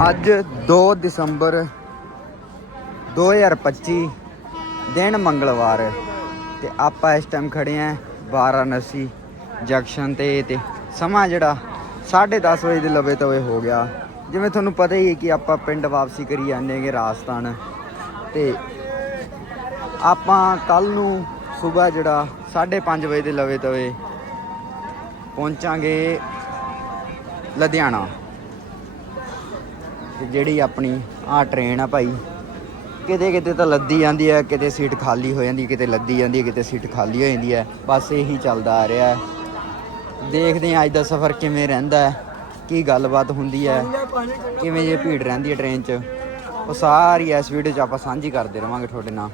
ਅੱਜ 2 ਦਸੰਬਰ 2025 ਦਿਨ ਮੰਗਲਵਾਰ ਤੇ ਆਪਾਂ ਇਸ ਟਾਈਮ ਖੜੇ ਆਂ ਵਾਰਾਣਸੀ ਜੰਕਸ਼ਨ ਤੇ ਤੇ ਸਮਾਂ ਜਿਹੜਾ 10:30 ਵਜੇ ਦੇ ਲਵੇ ਤਵੇ ਹੋ ਗਿਆ। ਜਿਵੇਂ ਤੁਹਾਨੂੰ ਪਤਾ ਹੀ ਹੈ ਕਿ ਆਪਾਂ ਪਿੰਡ ਵਾਪਸੀ ਕਰੀ ਜਾਂਦੇ ਹੈਗੇ ਰਾਜਸਥਾਨ ਤੇ ਆਪਾਂ ਕੱਲ ਨੂੰ ਸਵੇਰ ਜਿਹੜਾ 5:30 ਵਜੇ ਦੇ ਲਵੇ ਤਵੇ ਪਹੁੰਚਾਂਗੇ ਲੁਧਿਆਣਾ। ਤੇ ਜਿਹੜੀ ਆਪਣੀ ਆ ਟ੍ਰੇਨ ਆ ਭਾਈ, ਕਿਤੇ ਕਿਤੇ ਤਾਂ ਲੱਦੀ ਜਾਂਦੀ ਹੈ ਕਿਤੇ ਸੀਟ ਖਾਲੀ ਹੋ ਜਾਂਦੀ, ਕਿਤੇ ਲੱਦੀ ਜਾਂਦੀ ਹੈ ਕਿਤੇ ਸੀਟ ਖਾਲੀ ਹੋ ਜਾਂਦੀ ਹੈ ਬਸ ਇਹੀ ਚੱਲਦਾ ਆ ਰਿਹਾ ਦੇਖਦੇ ਹਾਂ ਅੱਜ ਦਾ ਸਫ਼ਰ ਕਿਵੇਂ ਰਹਿੰਦਾ ਹੈ, ਕੀ ਗੱਲਬਾਤ ਹੁੰਦੀ ਹੈ, ਕਿਵੇਂ ਜੇ ਭੀੜ ਰਹਿੰਦੀ ਹੈ ਟ੍ਰੇਨ 'ਚ। ਉਹ ਸਾਰੀ ਇਸ ਵੀਡੀਓ 'ਚ ਆਪਾਂ ਸਾਂਝੀ ਕਰਦੇ ਰਵਾਂਗੇ ਤੁਹਾਡੇ ਨਾਲ।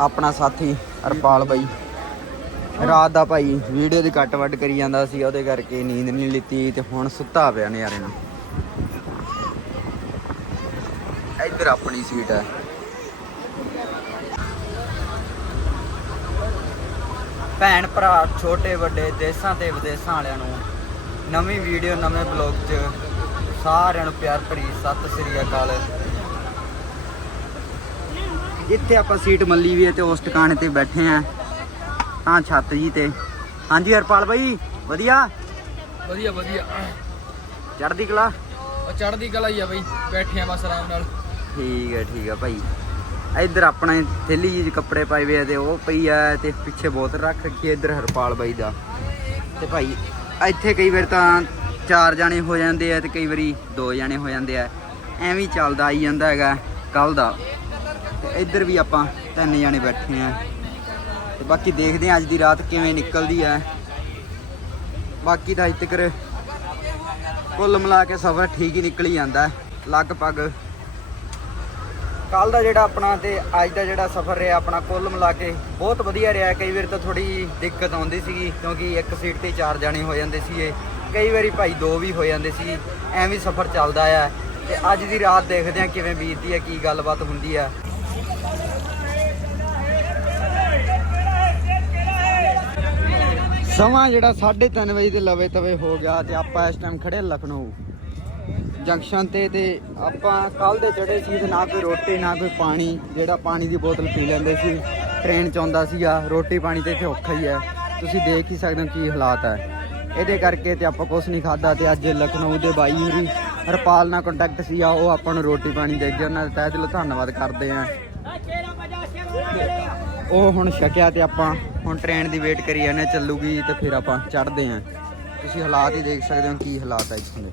ਆਪਣਾ ਸਾਥੀ ਹਰਪਾਲ ਬਾਈ। ਰਾਤ ਦਾ ਭਾਈ ਵੀਡੀਓ ਦੀ ਕੱਟ ਵੱਡ ਕਰੀ ਜਾਂਦਾ ਸੀ, ਉਹਦੇ ਕਰਕੇ ਨੀਂਦ ਨਹੀਂ ਲਿੱਤੀ ਤੇ ਹੁਣ ਸੁੱਤਾ ਪਿਆ ਨਿਆਰੇ ਨਾਲ। ਇੱਧਰ ਆਪਣੀ ਸੀਟ ਹੈ। ਭੈਣ ਭਰਾ, ਛੋਟੇ ਵੱਡੇ, ਦੇਸ਼ਾਂ ਤੇ ਵਿਦੇਸ਼ਾਂ ਵਾਲਿਆਂ ਨੂੰ ਨਵੀਂ ਵੀਡੀਓ, ਨਵੇਂ ਬਲੌਗ 'ਚ ਸਾਰਿਆਂ ਨੂੰ ਪਿਆਰ ਭਰੀ ਸਤਿ ਸ੍ਰੀ ਅਕਾਲ। ਜਿੱਥੇ ਆਪਾਂ ਸੀਟ ਮੱਲੀ ਵੀ ਹੈ ਤੇ ਉਸ ਟਿਕਾਣੇ ਤੇ ਬੈਠੇ ਆ ਤਾਂ ਛੱਤ ਜੀ ਤੇ। ਹਾਂਜੀ ਹਰਪਾਲ ਬਾਈ ਵਧੀਆ? ਵਧੀਆ ਵਧੀਆ। ਚੜ੍ਹਦੀ ਕਲਾ? ਉਹ ਚੜ੍ਹਦੀ ਕਲਾ ਹੀ ਆ ਬਈ ਬੈਠੇ ਆ ਬਸ ਆਰਾਮ ਨਾਲ। ਠੀਕ ਹੈ ਠੀਕ ਹੈ ਭਾਈ। ਇੱਧਰ ਆਪਣਾ ਥੈਲੀ ਜੀ ਕੱਪੜੇ ਪਾਏ ਆ ਤੇ ਉਹ ਪਈ ਆ ਤੇ ਪਿੱਛੇ ਬੋਤਲ ਰੱਖ ਰੱਖੀ ਹੈ ਇੱਧਰ ਹਰਪਾਲ ਬਾਈ ਦਾ। ਤੇ ਭਾਈ ਇੱਥੇ ਕਈ ਵਾਰ ਤਾਂ ਚਾਰ ਜਾਣੇ ਹੋ ਜਾਂਦੇ ਆ ਤੇ ਕਈ ਵਾਰੀ ਦੋ ਜਾਣੇ ਹੋ ਜਾਂਦੇ ਆ। ਐਵੇਂ ਹੀ ਚੱਲਦਾ ਆਈ ਜਾਂਦਾ ਹੈਗਾ ਕੱਲ ਦਾ। ਇੱਧਰ ਵੀ ਆਪਾਂ ਤਿੰਨ ਜਾਣੇ ਬੈਠੇ ਆ। ਤੇ ਬਾਕੀ ਦੇਖਦੇ ਆ ਅੱਜ ਦੀ ਰਾਤ ਕਿਵੇਂ ਨਿਕਲਦੀ ਹੈ। ਬਾਕੀ ਤਾਂ ਅੱਜ ਤੱਕ ਕੁੱਲ ਮਿਲਾ ਕੇ ਸਫ਼ਰ ਠੀਕ ਹੀ ਨਿਕਲ ਜਾਂਦਾ ਲਗਭਗ। ਕੱਲ ਦਾ ਜਿਹੜਾ ਆਪਣਾ ਤੇ ਅੱਜ ਦਾ ਜਿਹੜਾ ਸਫ਼ਰ ਰਿਹਾ, ਆਪਣਾ ਕੁੱਲ ਮਿਲਾ ਕੇ ਬਹੁਤ ਵਧੀਆ ਰਿਹਾ। ਕਈ ਵਾਰ ਤਾਂ ਥੋੜੀ ਦਿੱਕਤ ਆਉਂਦੀ ਸੀਗੀ, ਕਿਉਂਕਿ ਇੱਕ ਸੀਟ ਤੇ ਚਾਰ ਜਾਣੇ ਹੋ ਜਾਂਦੇ ਸੀਗੇ। ਕਈ ਵਾਰੀ ਭਾਈ ਦੋ ਵੀ ਹੋ ਜਾਂਦੇ ਸੀ, ਐਵੇਂ ਸਫ਼ਰ ਚੱਲਦਾ ਆ। ਤੇ ਅੱਜ ਦੀ ਰਾਤ ਦੇਖਦੇ ਆ ਕਿਵੇਂ ਬੀਤਦੀ ਹੈ, ਕੀ ਗੱਲਬਾਤ ਹੁੰਦੀ ਆ ਸਮਾਂ ਜਿਹੜਾ 3:30 ਵਜੇ ਦੇ ਲਵੇ ਤਵੇ ਹੋ ਗਿਆ ਤੇ ਆਪਾਂ ਇਸ ਟਾਈਮ ਖੜੇ ਲਖਨਊ ਜੰਕਸ਼ਨ ਤੇ ਤੇ ਆਪਾਂ ਕੱਲ ਦੇ ਚੜੇ ਸੀ ਤੇ ਨਾ ਕੋਈ ਰੋਟੀ, ਨਾ ਕੋਈ ਪਾਣੀ, ਜਿਹੜਾ ਪਾਣੀ ਦੀ ਬੋਤਲ ਪੀ ਲੈਂਦੇ ਸੀ ਟ੍ਰੇਨ ਚ ਆਉਂਦਾ ਸੀਗਾ, ਰੋਟੀ ਪਾਣੀ ਤੇ ਇੱਥੇ ਔਖਾ ਹੀ ਹੈ। ਤੁਸੀਂ ਦੇਖ ਹੀ ਸਕਦੇ ਹੋ ਕੀ ਹਾਲਾਤ ਹੈ। ਇਹਦੇ ਕਰਕੇ ਤੇ ਆਪਾਂ ਕੁਝ ਨਹੀਂ ਖਾਦਾ ਤੇ ਅੱਜ ਲਖਨਊ ਦੇ ਬਾਈ ਹੋਰੀ ਹਰਪਾਲ ਨਾਲ ਕੰਟੈਕਟ ਸੀ ਆ ਉਹ ਆਪਾਂ ਨੂੰ ਰੋਟੀ ਪਾਣੀ ਦੇ ਗਏ, ਉਹਨਾਂ ਦਾ ਤਹਿ ਦਿਲੋਂ ਧੰਨਵਾਦ ਕਰਦੇ ਆਂ ਉਹ ਹੁਣ ਛਕਿਆ ਤੇ ਆਪਾਂ ਹੁਣ ਟ੍ਰੇਨ ਦੀ ਵੇਟ ਕਰੀ ਜਾਂਦੇ ਚੱਲੂਗੀ ਤੇ ਫਿਰ ਆਪਾਂ ਚੜ੍ਹਦੇ ਆਂ ਤੁਸੀਂ ਹਾਲਾਤ ਹੀ ਦੇਖ ਸਕਦੇ ਹੋ ਕੀ ਹਾਲਾਤ ਹੈ ਇੱਥੋਂ ਦੇ।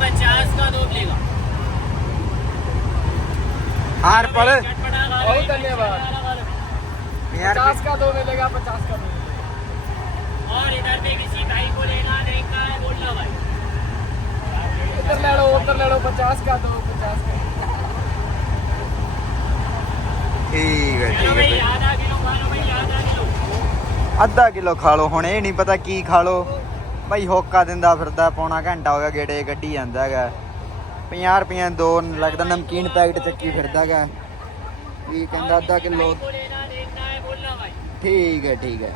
पचास का दो मिलेगा। हार पड़े। बहुत धन्यवाद। पचास का दो मिलेगा पचास का दो और इधर भी किसी भाई को लेना नहीं का है बोलना भाई। उधर ले लो उधर ले लो पचास का दो पचास का। ठीक है ठीक है आधा किलो खा लो हूँ ये नहीं पता की खा लो। ਭਾਈ ਹੋਕਾ ਦਿੰਦਾ ਫਿਰਦਾ, ਪੌਣਾ ਘੰਟਾ ਹੋ ਗਿਆ ਗੇੜੇ ਗੱਡੀ ਜਾਂਦਾ ਹੈਗਾ। 50 ਰੁਪਏ ਦੋ ਲੱਗਦਾ, ਨਮਕੀਨ ਪੈਕਟ ਚੱਕੀ ਫਿਰਦਾ ਹੈਗਾ। ਵੀ ਕਹਿੰਦਾ ਅੱਧਾ ਕਿਲੋ। ਠੀਕ ਹੈ ਠੀਕ ਹੈ।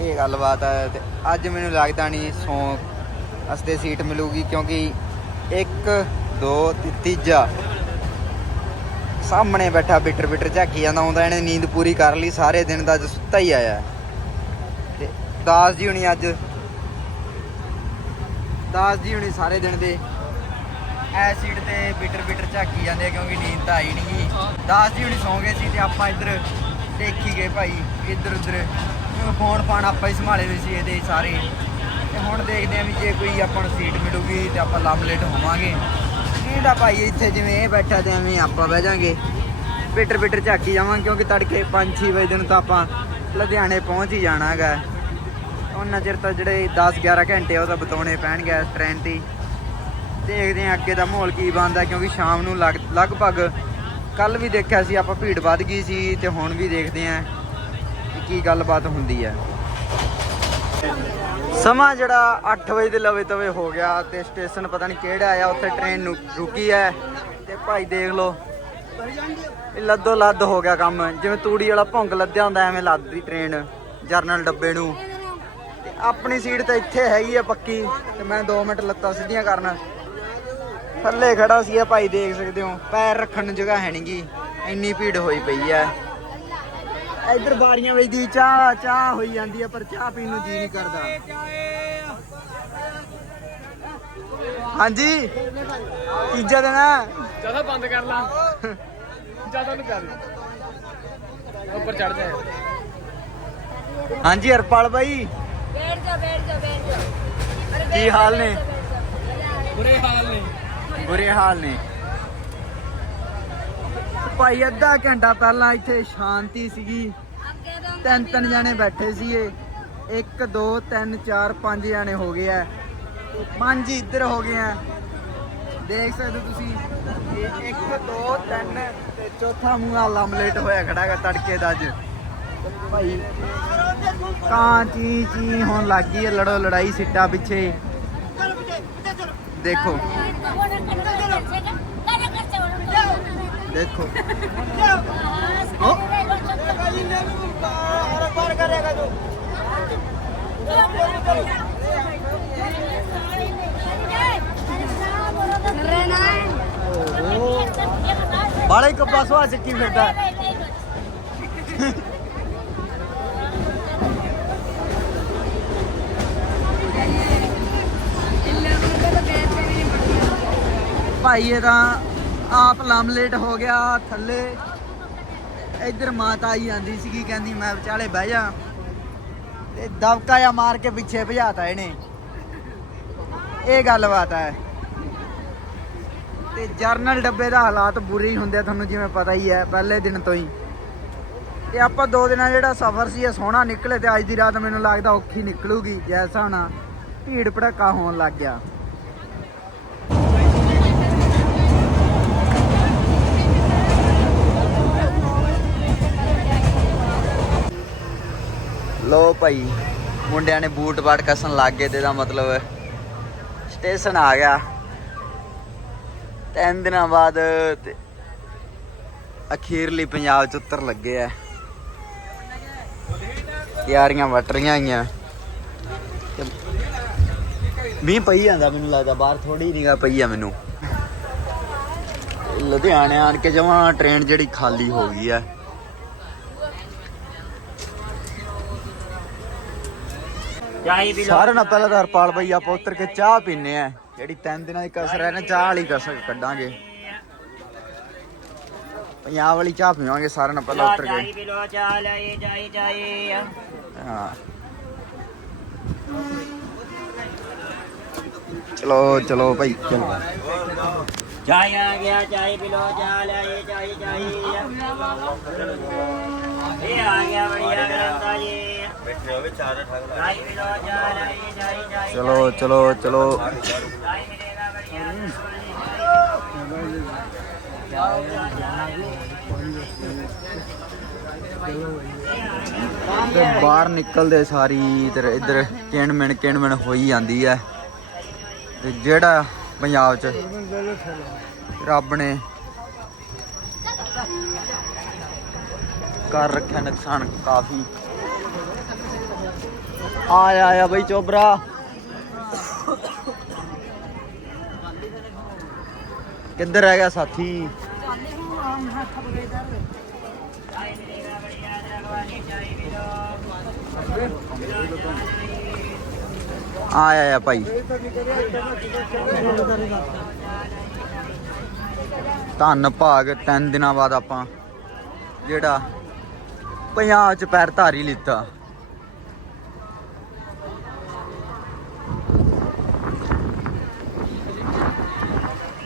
ਇਹ ਗੱਲਬਾਤ ਹੈ ਤੇ ਅੱਜ ਮੈਨੂੰ ਲੱਗਦਾ ਨਹੀਂ ਸੌਂਕ ਅਸਤੇ ਸੀਟ ਮਿਲੂਗੀ ਕਿਉਂਕਿ 1 2 ਤੇ ਤੀਜਾ। ਸਾਹਮਣੇ ਬੈਠਾ ਬਿੱਟਰ ਬਿੱਟਰ ਝਾਕੀ ਜਾਂਦਾ, ਆਉਂਦਾ ਇਹਨੇ ਨੀਂਦ ਪੂਰੀ ਕਰ ਲਈ, ਸਾਰੇ ਦਿਨ ਦਾ ਅੱਜ ਸੁੱਤਾ ਹੀ ਆਇਆ। ਦਾਸ ਜੀ ਹੁਣੀ ਅੱਜ। ਦਾਸ ਜੀ ਹੁਣੀ ਸਾਰੇ ਦਿਨ ਦੇ। ਐ ਸੀਟ ਤੇ ਬਿਟਰ ਬਿਟਰ ਝਾਕੀ ਜਾਂਦੇ ਕਿਉਂਕਿ ਨੀਂਦ ਤਾਂ ਆਈ ਨਹੀਂ ਗਈ ਦਾਸ ਜੀ ਹੁਣੀ ਸੌਂ ਗਏ ਸੀ ਤੇ ਆਪਾਂ ਇੱਧਰ ਦੇਖੀ ਗਏ ਭਾਈ, ਇੱਧਰ ਉੱਧਰ। ਕਿਉਂਕਿ ਫੋਨ ਫਾਨ ਆਪਾਂ ਹੀ ਸੰਭਾਲੇ ਹੋਏ ਸੀ ਇਹਦੇ ਸਾਰੇ। ਤੇ ਹੁਣ ਦੇਖਦੇ ਆ ਵੀ ਜੇ ਕੋਈ ਆਪਾਂ ਨੂੰ ਸੀਟ ਮਿਲੂਗੀ ਤੇ ਆਪਾਂ ਲੰਬ ਲੇਟ ਹੋਵਾਂਗੇ। ਨੀਂਦ ਆ ਭਾਈ ਇੱਥੇ ਜਿਵੇਂ ਇਹ ਬੈਠਾ ਤੇ ਐਵੇਂ ਆਪਾਂ ਬਹਿ ਜਾਾਂਗੇ। ਬਿਟਰ ਬਿਟਰ ਝਾਕੀ ਜਾਵਾਂਗੇ ਕਿਉਂਕਿ ਤੜਕੇ 5-6 ਵਜੇ ਨੂੰ ਤਾਂ ਆਪਾਂ ਲੁਧਿਆਣੇ ਪਹੁੰਚ ਹੀ ਜਾਣਾ ਹੈਗਾ। ਉਹਨਾਂ ਚਿਰ ਤਾਂ ਜਿਹੜੇ 10-11 ਘੰਟੇ ਉਹ ਤਾਂ ਬਤਾਉਣੇ ਪੈਣਗੇ ਇਸ ਟ੍ਰੇਨ ਤੇ ਦੇਖਦੇ ਹਾਂ ਅੱਗੇ ਦਾ ਮਾਹੌਲ ਕੀ ਬਣਦਾ, ਕਿਉਂਕਿ ਸ਼ਾਮ ਨੂੰ ਲਗ- ਲਗਭਗ ਕੱਲ ਵੀ ਦੇਖਿਆ ਸੀ ਆਪਾਂ ਭੀੜ ਵੱਧ ਗਈ ਸੀ ਤੇ ਹੁਣ ਵੀ ਦੇਖਦੇ ਹਾਂ ਕਿ ਕੀ ਗੱਲਬਾਤ ਹੁੰਦੀ ਹੈ। ਸਮਾਂ ਜਿਹੜਾ 8 ਵਜੇ ਦੇ ਲਵੇ ਤਵੇ ਹੋ ਗਿਆ ਤੇ ਸਟੇਸ਼ਨ ਪਤਾ ਨਹੀਂ ਕਿਹੜਾ ਆਇਆ, ਉੱਥੇ ਟ੍ਰੇਨ ਨੂੰ ਰੁਕੀ ਹੈ ਤੇ ਭਾਈ ਦੇਖ ਲਓ ਲੱਦੋ ਲੱਦ ਹੋ ਗਿਆ ਕੰਮ। ਜਿਵੇਂ ਤੂੜੀ ਵਾਲਾ ਭੌਂਕ ਲੱਦਿਆ ਹੁੰਦਾ, ਐਵੇਂ ਲੱਦਦੀ ਟ੍ਰੇਨ ਜਰਨਲ ਡੱਬੇ ਨੂੰ। ਆਪਣੀ ਸੀਟ ਤਾਂ ਇੱਥੇ ਹੈਗੀ ਆ ਪੱਕੀ ਤੇ ਮੈਂ 2 ਮਿੰਟ ਲੱਤਾਂ ਸਿੱਧੀਆਂ ਕਰਨ। ਥੱਲੇ ਖੜਾ ਸੀ ਆ ਭਾਈ ਦੇਖ ਸਕਦੇ ਹੋ ਪੈਰ ਰੱਖਣ ਨੂੰ ਜਗ੍ਹਾ ਹੈ ਨਹੀਂਗੀ ਇੰਨੀ ਭੀੜ ਹੋਈ ਪਈ ਐ ਇੱਧਰ ਬਾਰੀਆਂ ਵੱਜਦੀ ਚਾਹ ਚਾਹ ਹੋਈ ਜਾਂਦੀ ਆ ਪਰ ਚਾਹ ਪੀਣ ਨੂੰ ਜੀ ਨਹੀਂ ਕਰਦਾ। ਹਾਂਜੀ। ਤੀਜਾ ਦਿਨ ਹੈ ਜ਼ਿਆਦਾ ਬੰਦ ਕਰ ਲਾ। ਜ਼ਿਆਦਾ ਨੂੰ ਕਰ ਉੱਪਰ ਚੜ ਹਾਂਜੀ ਹਰਪਾਲ ਬੈਠ ਕੀ ਹਾਲ ਨੇ? ਬੁਰੇ ਹਾਲ ਨੇ। ਬੁਰੇ ਹਾਲ ਨੇ। ਭਾਈ ਅੱਧਾ ਘੰਟਾ ਪਹਿਲਾਂ ਇੱਥੇ ਸ਼ਾਂਤੀ ਸੀਗੀ। ਤਿੰਨ ਤਿੰਨ ਜਣੇ ਬੈਠੇ ਸੀਗੇ। 1 2 3 4 5 ਜਣੇ ਹੋ ਗਏ ਆ ਪੰਜ ਇੱਧਰ ਹੋ ਗਏ ਆ ਦੇਖ ਸਕਦੇ ਹੋ ਤੁਸੀਂ 1 2 3 ਤੇ ਚੌਥਾ ਮੂੰਹ ਆਲਾ ਆਮਲੇਟ ਹੋਇਆ ਖੜਾ ਤੜਕੇ ਦਾ ਅੱਜ। ਭਾਈ ਕਾਂ ਚੀ ਚੀ ਹੋਣ ਲੱਗ ਗਈ ਹੈ ਲੜੋ ਲੜਾਈ ਸਿੱਟਾ ਪਿੱਛੇ। ਦੇਖੋ। ਦੇਖੋ। ਬਾਲੇ ਕੱਪਾ ਸਵਾ ਚੱਕੀ ਫਿਰਦਾ। ਆਈਏ ਤਾਂ ਆਪ ਲਮਲੇਟ ਹੋ ਗਿਆ ਥੱਲੇ। ਇੱਧਰ ਮਾਤਾ ਆਈ ਜਾਂਦੀ ਸੀਗੀ, ਕਹਿੰਦੀ ਮੈਂ ਵਿਚਾਲੇ ਬਹਿ ਜਾ। ਤੇ ਦਬਕਾ ਜਾਂ ਮਾਰ ਕੇ ਪਿੱਛੇ ਭਜਾਤਾ ਇਹਨੇ। ਇਹ ਗੱਲਬਾਤ ਹੈ। ਤੇ ਜਰਨਲ ਡੱਬੇ ਦਾ ਹਾਲਾਤ ਬੁਰੇ ਹੀ ਹੁੰਦੇ ਆ, ਤੁਹਾਨੂੰ ਜਿਵੇਂ ਪਤਾ ਹੀ ਹੈ, ਪਹਿਲੇ ਦਿਨ ਤੋਂ ਹੀ। ਤੇ ਆਪਾਂ ਦੋ ਦਿਨਾਂ ਜਿਹੜਾ ਸਫ਼ਰ ਸੀ, ਇਹ ਸੋਹਣਾ ਨਿਕਲੇ ਤੇ ਅੱਜ ਦੀ ਰਾਤ ਮੈਨੂੰ ਲੱਗਦਾ ਔਖੀ ਨਿਕਲੂਗੀ, ਜੈਸਾ ਨਾ ਭੀੜ ਭੜੱਕਾ ਹੋਣ ਲੱਗ ਗਿਆ। ਲੋ ਭਾਈ, ਮੁੰਡਿਆਂ ਨੇ ਬੂਟ ਬਾਟ ਕਸਣ ਲੱਗ ਗਏ ਤੇ ਦਾ ਮਤਲਬ ਸਟੇਸ਼ਨ ਆ ਗਿਆ। ਤਿੰਨ ਦਿਨਾਂ ਬਾਅਦ ਅਖੀਰਲੀ ਪੰਜਾਬ ਚ ਉਤਰ ਲੱਗੇ ਆ। ਯਾਰੀਆਂ ਵਟ ਰਹੀਆਂ ਆਈਆਂ। ਮੀਂਹ ਪਈ ਜਾਂਦਾ ਮੈਨੂੰ ਲੱਗਦਾ, ਬਾਹਰ ਥੋੜੀ ਨਿਗਾ ਪਈ ਆ ਮੈਨੂੰ। ਲੁਧਿਆਣੇ ਆਣ ਕੇ ਜਮਾਂ ਟ੍ਰੇਨ ਜਿਹੜੀ ਖਾਲੀ ਹੋ ਗਈ ਆ ਚਾਹੀ ਵੀ ਲੋ ਸਾਰਿਆਂ ਨਾਲ ਪਹਿਲਾਂ ਤਾਂ ਹਰਪਾਲ ਭਾਈ ਆਪਾਂ ਉਤਰ ਕੇ ਚਾਹ ਪੀਨੇ ਆ ਜਿਹੜੀ ਤਿੰਨ ਦਿਨਾਂ ਦੀ ਕਸਰ ਹੈ ਨਾ ਚਾਹ ਵਾਲੀ ਕਸਰ ਕੱਢਾਂਗੇ। ਪੰਜਾਬ ਵਾਲੀ ਚਾਹ ਪੀਵਾਂਗੇ ਸਾਰਿਆਂ ਨਾਲ ਪਹਿਲਾਂ ਉਤਰ ਕੇ। ਲੋ ਹਾਂ। ਚਲੋ ਚਲੋ ਭਾਈ ਚਲੋ। ਚਾਹੀ ਆ ਗਿਆ ਚਾਹੀ ਵੀ ਲੋ ਚਾਹ ਲਈ ਚਾਹੀ ਚਾਹੀ। ਇਹ ਆ ਗਿਆ ਬੜੀਆ ਗਰੰਦਾ ਜੀ। ਬੈਠੇ ਹੋਵੇ ਦਾ ਠਗ ਲੋ ਚਾਹ ਲਈ ਚਾਹੀ ਚਾਹੀ ਚਲੋ ਚਲੋ ਚਲੋ। ਚਾਹੀ ਮਿਲੇਗਾ ਬੜੀਆ ਤੇ ਬਾਹਰ ਨਿਕਲਦੇ ਸਾਰੀ ਇਧਰ ਇਧਰ ਕਿਣ ਮਿਣ ਕਿਣ ਮਿਣ ਹੋਈ ਜਾਂਦੀ ਹੈ। ਤੇ ਜਿਹੜਾ ਪੰਜਾਬ ਚ ਰੱਬ ਨੇ ਕਰ ਰੱਖਿਆ ਨੁਕਸਾਨ ਕਾਫੀ। ਆਇਆ ਆਇਆ ਬਈ ਚੋਬਰਾ। ਕਿੱਧਰ ਰਹਿ ਗਿਆ ਸਾਥੀ? ਆਇਆ ਆਇਆ ਭਾਈ। ਧੰਨ ਭਾਗ, ਤਿੰਨ ਦਿਨਾਂ ਬਾਅਦ ਆਪਾਂ। ਜਿਹੜਾ ਪੰਜਾਬ ਚ ਪੈਰ ਧਾਰੀ ਲਿੱਤਾ।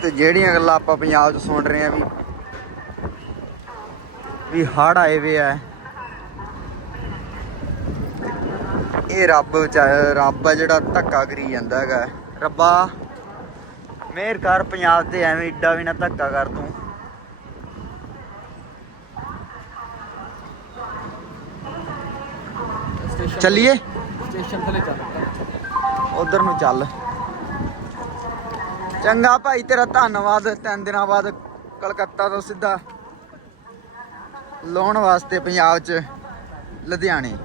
ਤੇ ਜਿਹੜੀਆਂ ਗੱਲਾਂ ਆਪਾਂ ਪੰਜਾਬ 'ਚ ਸੁਣ ਰਹੇ ਆ ਵੀ ਵੀ ਹੜ ਆਏ ਵੇ ਆ। ਇਹ ਰੱਬ ਵਿਚਾ- ਰੱਬ ਆ ਜਿਹੜਾ ਧੱਕਾ ਕਰੀ ਜਾਂਦਾ ਹੈਗਾ। ਰੱਬਾ, ਮਿਹਰ ਕਰ ਪੰਜਾਬ ਤੇ ਐਵੇਂ ਏਡਾ ਵੀ ਨਾ ਧੱਕਾ ਕਰ ਤੂੰ। ਚੱਲੀਏ? ਸਟੇਸ਼ਨ ਥਲੇ ਚੱਲ। ਉਧਰ ਨੂੰ ਚੱਲ। ਚੰਗਾ ਭਾਈ ਤੇਰਾ ਧੰਨਵਾਦ। ਤਿੰਨ ਦਿਨਾਂ ਬਾਅਦ ਕਲਕੱਤਾ ਤੋਂ ਸਿੱਧਾ ਲਾਉਣ ਵਾਸਤੇ ਪੰਜਾਬ 'ਚ ਲੁਧਿਆਣੇ।